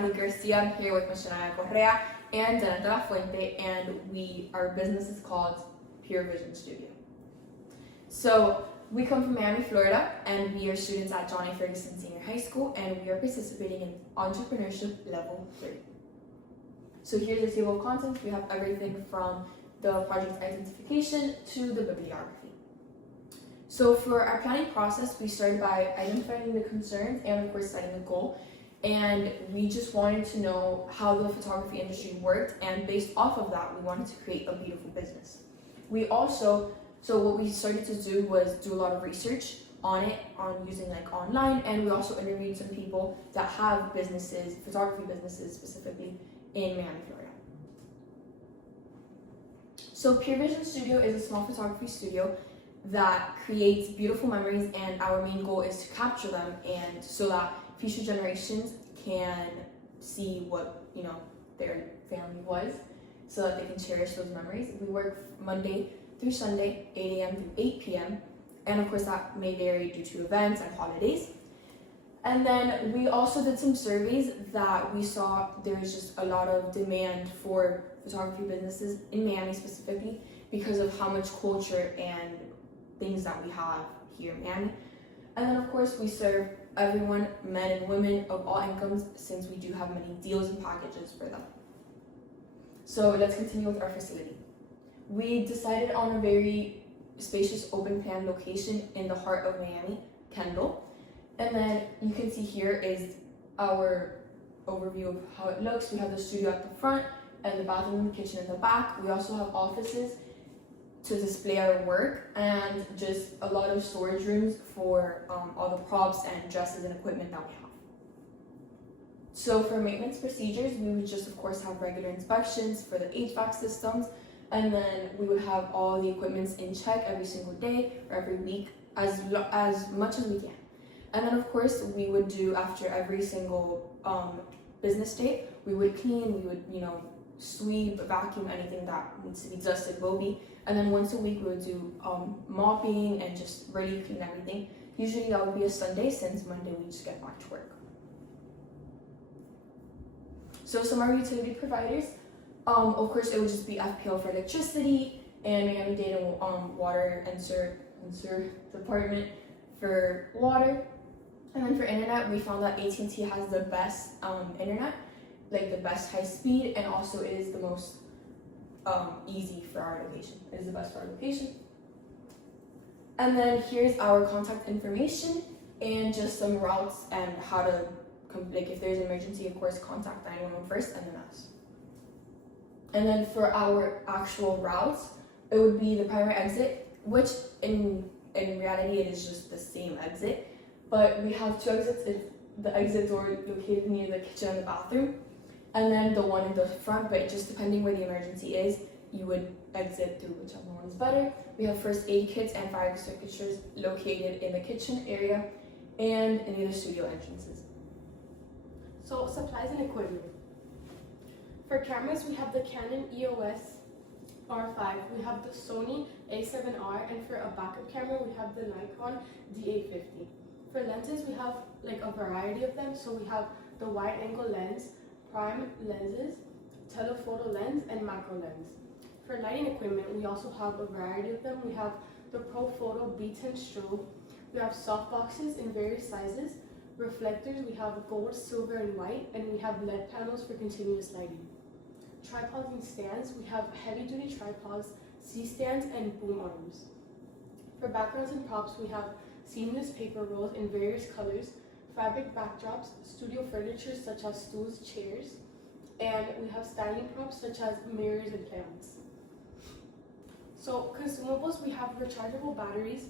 Nathalie Garcia. I'm here with Mashanaya, Correa, and Danet Fuente, and our business is called Pure Vision Studio. So we come from Miami, Florida, and we are students at John A. Ferguson Senior High School, and we are participating in Entrepreneurship Level 3. So here's the table of contents. We have everything from the project identification to the bibliography. So for our planning process, we started by identifying the concerns and of course setting a goal. And we just wanted to know how the photography industry worked, and based off of that, we wanted to create a beautiful business. So what we started to do was do a lot of research on using online, and we also interviewed some people that have businesses, photography businesses specifically in Miami, Florida. So Pure Vision Studio is a small photography studio that creates beautiful memories, and our main goal is to capture them, and so that future generations can see what their family was, so that they can cherish those memories. We work Monday through Sunday, 8 a.m. through 8 p.m. And of course that may vary due to events and holidays. And then we also did some surveys that we saw there's just a lot of demand for photography businesses in Miami specifically because of how much culture and things that we have here in Miami. And then of course we serve everyone, men and women of all incomes, since we do have many deals and packages for them. So let's continue with our facility. We decided on a very spacious open plan location in the heart of Miami, Kendall. And then you can see here is our overview of how it looks. We have the studio at the front and the bathroom and kitchen in the back. We also have offices to display our work, and just a lot of storage rooms for all the props and dresses and equipment that we have. So for maintenance procedures, we would just of course have regular inspections for the HVAC systems, and then we would have all the equipments in check every single day or every week, as much as we can. And then of course we would do, after every single business day, we would clean, we would sweep, vacuum, anything that needs to be dusted will be. And then once a week we would do mopping and just really clean everything. Usually that would be a Sunday, since Monday we just get back to work. So some of our utility providers, of course it would just be FPL for electricity, and Miami-Dade water and sewer department for water. And then for internet, we found that AT&T has the best internet, like the best high speed, and also it is the most easy for our location. It is the best for our location. And then here's our contact information and just some routes and how to, if there's an emergency, of course, contact 911 first and then us. And then for our actual routes, it would be the primary exit, which in reality it is just the same exit, but we have two exits. The exit door located near the kitchen and the bathroom, and then the one in the front, but just depending where the emergency is, you would exit through whichever one is better. We have first aid kits and fire extinguishers located in the kitchen area and in the studio entrances. So supplies and equipment. For cameras, we have the Canon EOS R5, we have the Sony A7R, and for a backup camera, we have the Nikon D850. For lenses, we have a variety of them. So we have the wide angle lens, prime lenses, telephoto lens, and macro lens. For lighting equipment, we also have a variety of them. We have the ProPhoto B10 strobe. We have softboxes in various sizes. Reflectors, we have gold, silver, and white, and we have LED panels for continuous lighting. Tripods and stands, we have heavy-duty tripods, C-stands, and boom arms. For backgrounds and props, we have seamless paper rolls in various colors, fabric backdrops, studio furniture such as stools, chairs, and we have styling props such as mirrors and plants. So consumables, we have rechargeable batteries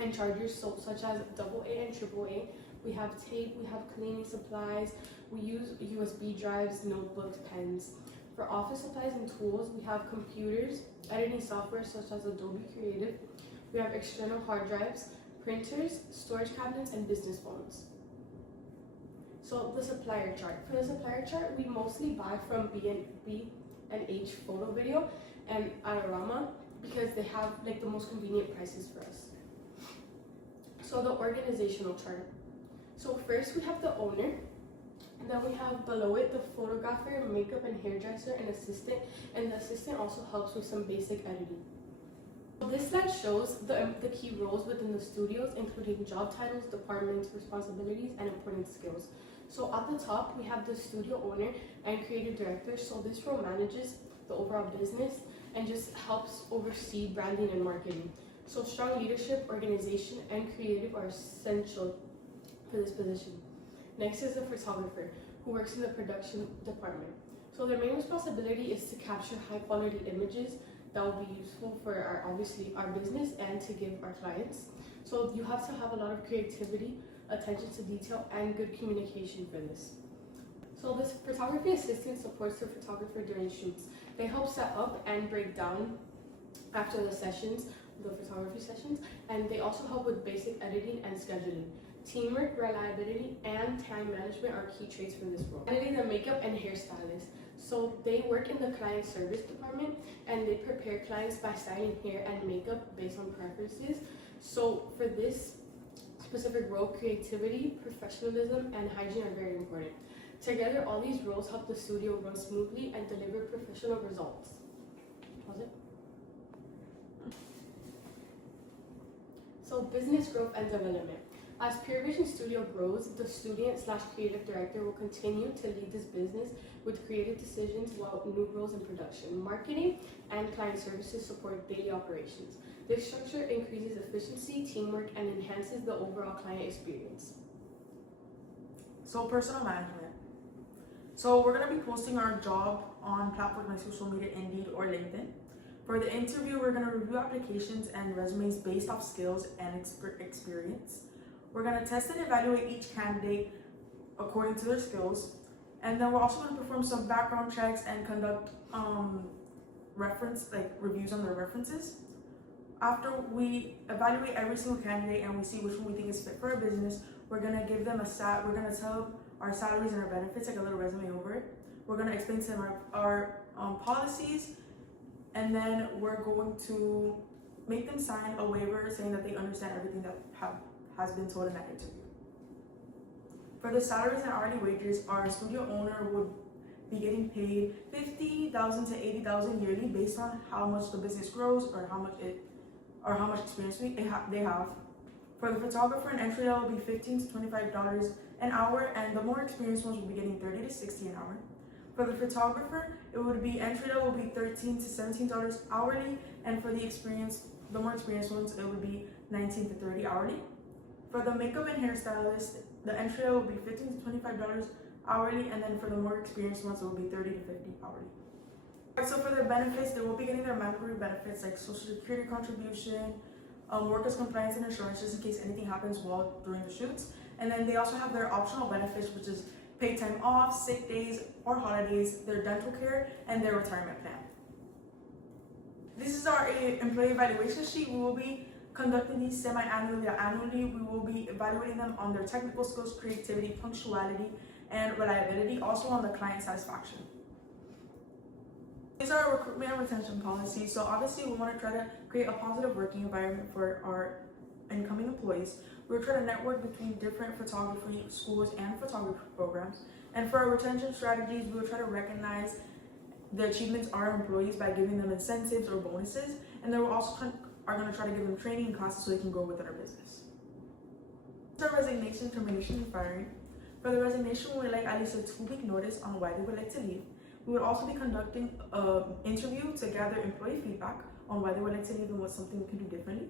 and chargers such as AA and AAA. We have tape, we have cleaning supplies, we use USB drives, notebooks, pens. For office supplies and tools, we have computers, editing software such as Adobe Creative. We have external hard drives, printers, storage cabinets, and business phones. So the supplier chart. For the supplier chart, we mostly buy from B&H Photo Video and Adorama because they have the most convenient prices for us. So the organizational chart. So first we have the owner, And then we have below it the photographer, makeup and hairdresser, and assistant. And the assistant also helps with some basic editing. This slide shows the key roles within the studios, including job titles, departments, responsibilities, and important skills. So at the top, we have the studio owner and creative director. So this role manages the overall business and just helps oversee branding and marketing. So strong leadership, organization, and creative are essential for this position. Next is the photographer, who works in the production department. So their main responsibility is to capture high quality images that will be useful for our business and to give our clients. So you have to have a lot of creativity, attention to detail, and good communication for this. So this photography assistant supports the photographer during shoots. They help set up and break down after the sessions, the photography sessions, and they also help with basic editing and scheduling. Teamwork, reliability, and time management are key traits for this role. Finally, the makeup and hairstylist. So they work in the client service department and they prepare clients by styling hair and makeup based on preferences. So for this specific role, creativity, professionalism, and hygiene are very important. Together, all these roles help the studio run smoothly and deliver professional results. Pause it. So business growth and development. As Pure Vision Studio grows, the student/creative director will continue to lead this business with creative decisions while new roles in production, marketing, and client services support daily operations. This structure increases efficiency, teamwork, and enhances the overall client experience. So personal management. So we're going to be posting our job on platforms like social media, Indeed, or LinkedIn. For the interview, we're going to review applications and resumes based off skills and experience. We're going to test and evaluate each candidate according to their skills. And then we're also going to perform some background checks and conduct reviews on their references. After we evaluate every single candidate and we see which one we think is fit for our business, we're going to give them we're going to tell them our salaries and our benefits, like a little resume over it. We're going to explain to them our policies, and then we're going to make them sign a waiver saying that they understand everything that has been told in that interview. For the salaries and hourly wages, our studio owner would be getting paid $50,000 to $80,000 yearly based on how much the business grows or how much experience they have. For the photographer, an entry level will be $15 to $25 an hour, and the more experienced ones will be getting $30 to $60 an hour. For the photographer, it would be entry level will be $13 to $17 hourly, and for the more experienced ones, it would be $19 to $30 hourly. For the makeup and hairstylist, the entry level will be $15 to $25 hourly, and then for the more experienced ones, it will be $30 to $50 hourly. So for their benefits, they will be getting their mandatory benefits like Social Security contribution, workers' compliance and insurance, just in case anything happens during the shoots. And then they also have their optional benefits, which is paid time off, sick days or holidays, their dental care, and their retirement plan. This is our employee evaluation sheet. We will be conducting these semi-annually or annually. We will be evaluating them on their technical skills, creativity, punctuality, and reliability, also on the client satisfaction. These are our recruitment and retention policies. So obviously we want to try to create a positive working environment for our incoming employees. We'll try to network between different photography schools and photography programs. And for our retention strategies, we'll try to recognize the achievements of our employees by giving them incentives or bonuses. And then we're also are going to try to give them training and classes so they can grow within our business. This is our resignation, termination, and firing. For the resignation, we would like at least a 2-week notice on why they would like to leave. We would also be conducting an interview to gather employee feedback on why they would like to leave and what's something we can do differently.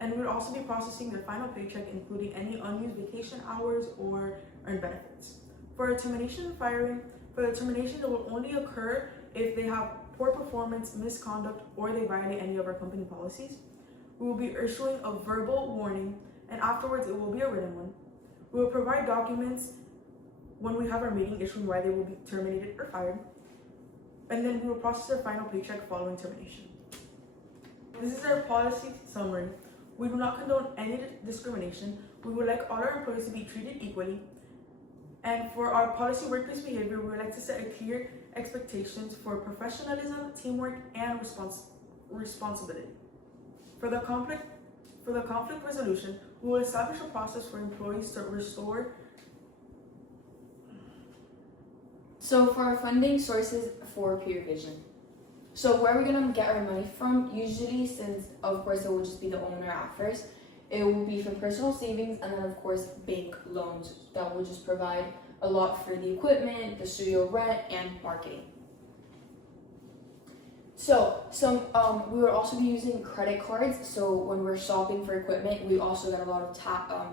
And we would also be processing their final paycheck, including any unused vacation hours or earned benefits. For termination and firing, for the termination, it will only occur if they have poor performance, misconduct, or they violate any of our company policies. We will be issuing a verbal warning, and afterwards it will be a written one. We will provide documents when we have our meeting issuing why they will be terminated or fired. And then we will process their final paycheck following termination. This is our policy summary. We do not condone any discrimination. We would like all our employees to be treated equally. And for our policy workplace behavior, we would like to set a clear expectations for professionalism, teamwork, and responsibility. For the conflict resolution, we will establish a process for employees to restore So for our funding sources for Pure Vision. So where are we gonna get our money from? Usually, since of course it will just be the owner at first, it will be from personal savings and then of course bank loans that will just provide a lot for the equipment, the studio rent, and marketing. So we will also be using credit cards. So when we're shopping for equipment, we also get a lot of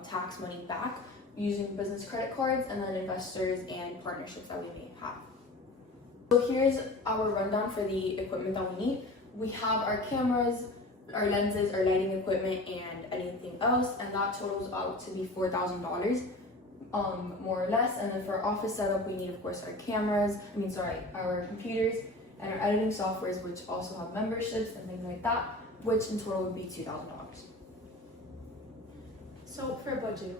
tax money back using business credit cards and then investors and partnerships that we may have. So here's our rundown for the equipment that we need. We have our cameras, our lenses, our lighting equipment, and anything else, and that totals out to be $4,000, more or less. And then for our office setup, we need, of course, our our computers and our editing softwares, which also have memberships and things like that, which in total would be $2,000. So for budget.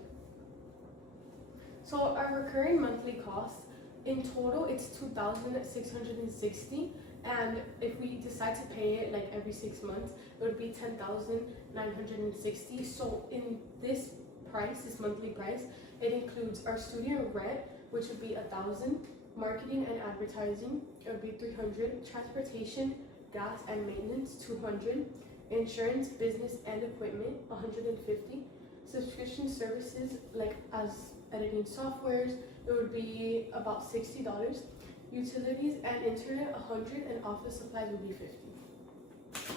So our recurring monthly costs, in total, it's $2,660, and if we decide to pay it like every 6 months, it would be $10,960. So in this price, this monthly price, it includes our studio rent, which would be $1,000, marketing and advertising, it would be $300, transportation, gas and maintenance, $200, insurance, business and equipment, $150, subscription services like as editing softwares, it would be about $60, utilities and internet $100, and office supplies would be $50.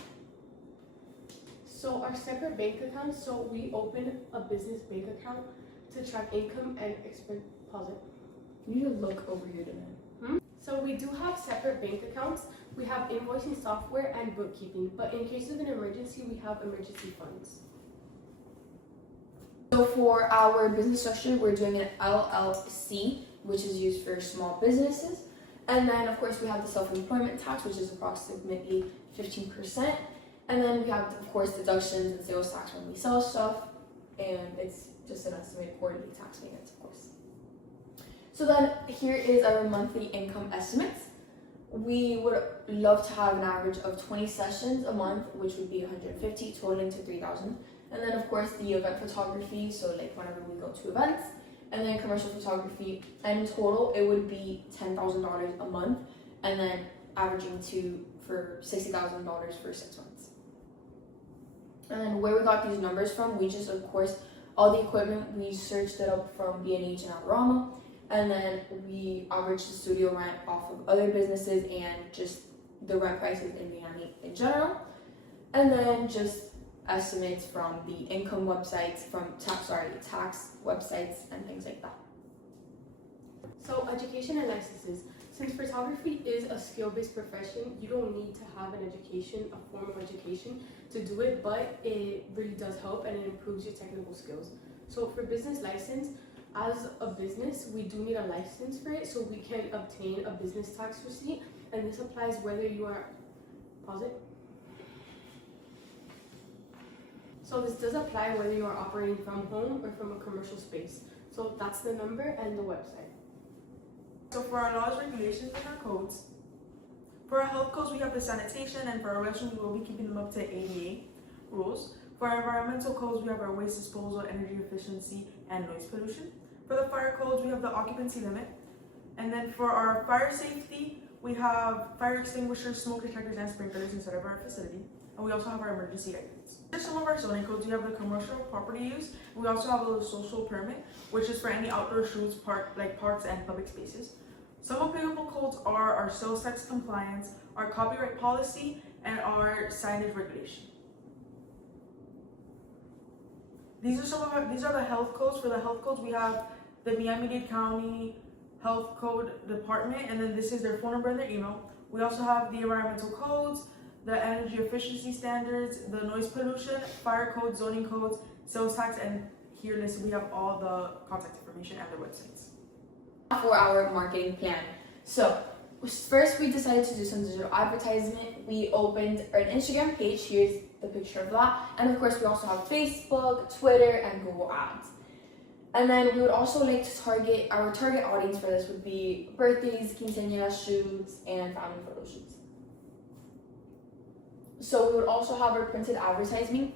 So our separate bank accounts, so we open a business bank account to track income and expense deposit. You need to look over here, Danet. So we do have separate bank accounts. We have invoicing software and bookkeeping, but in case of an emergency, we have emergency funds. So for our business structure, we're doing an LLC, which is used for small businesses. And then, of course, we have the self-employment tax, which is approximately 15%. And then we have, of course, deductions and sales tax when we sell stuff. And it's just an estimated quarterly tax payments, of course. So then here is our monthly income estimates. We would love to have an average of 20 sessions a month, which would be 150, totaling to 3,000. And then, of course, the event photography, so like whenever we go to events, and then commercial photography, and in total it would be $10,000 a month, and then averaging for $60,000 for 6 months. And then where we got these numbers from, we just, of course, all the equipment, we searched it up from B&H and Alrama, and then we averaged the studio rent off of other businesses and just the rent prices in Miami in general, and then just estimates from the income websites, tax websites and things like that. So education and licenses. Since photography is a skill-based profession, you don't need to have an education, a formal education to do it, but it really does help and it improves your technical skills. So for business license, as a business, we do need a license for it so we can obtain a business tax receipt, and this applies whether you are, pause it. So this does apply whether you are operating from home or from a commercial space. So that's the number and the website. So for our laws, regulations, and our codes, for our health codes, we have the sanitation, and for our restrooms, we will be keeping them up to ADA rules. For our environmental codes, we have our waste disposal, energy efficiency, and noise pollution. For the fire codes, we have the occupancy limit. And then for our fire safety, we have fire extinguishers, smoke detectors, and sprinklers inside of our facility. And we also have our emergency exits. Here's some of our zoning codes. We have the commercial property use. We also have a social permit, which is for any outdoor shoots, parks and public spaces. Some applicable codes are our sales tax compliance, our copyright policy, and our signage regulation. These are the health codes. For the health codes, we have the Miami-Dade County Health Code Department, and then this is their phone number and their email. We also have the environmental codes, the energy efficiency standards, the noise pollution, fire codes, zoning codes, sales tax, and here listed we have all the contact information and their websites. For our marketing plan. So first we decided to do some digital advertisement. We opened an Instagram page. Here's the picture of that. And of course we also have Facebook, Twitter, and Google Ads. And then we would also like to target, our target audience for this would be birthdays, quinceañera shoots, and family photo shoots. So we would also have our printed advertising,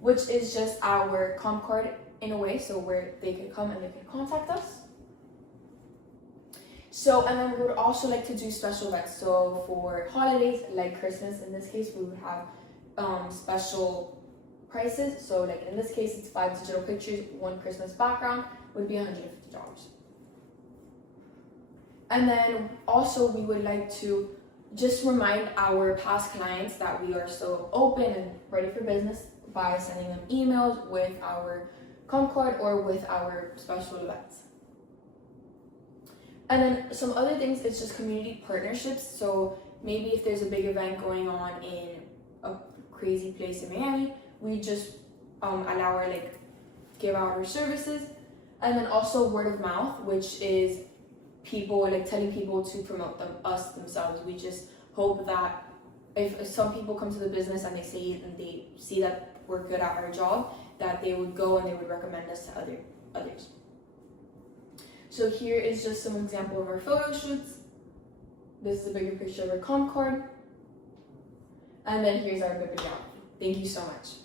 which is just our comp card in a way, so where they can come and they can contact us. So, and then we would also like to do special events. So for holidays like Christmas, in this case, we would have special prices. So like in this case, it's 5 digital pictures, 1 Christmas background would be $150. And then also we would like to just remind our past clients that we are still open and ready for business by sending them emails with our com card or with our special events. And then some other things is just community partnerships. So maybe if there's a big event going on in a crazy place in Miami, we just allow our give out our services. And then also word of mouth, which is people telling people to promote us themselves. We just hope that if some people come to the business and they see that we're good at our job, that they would go and they would recommend us to others. So here is just some example of our photo shoots. This is a bigger picture of our com card. And then here's our bibliography. Thank you so much.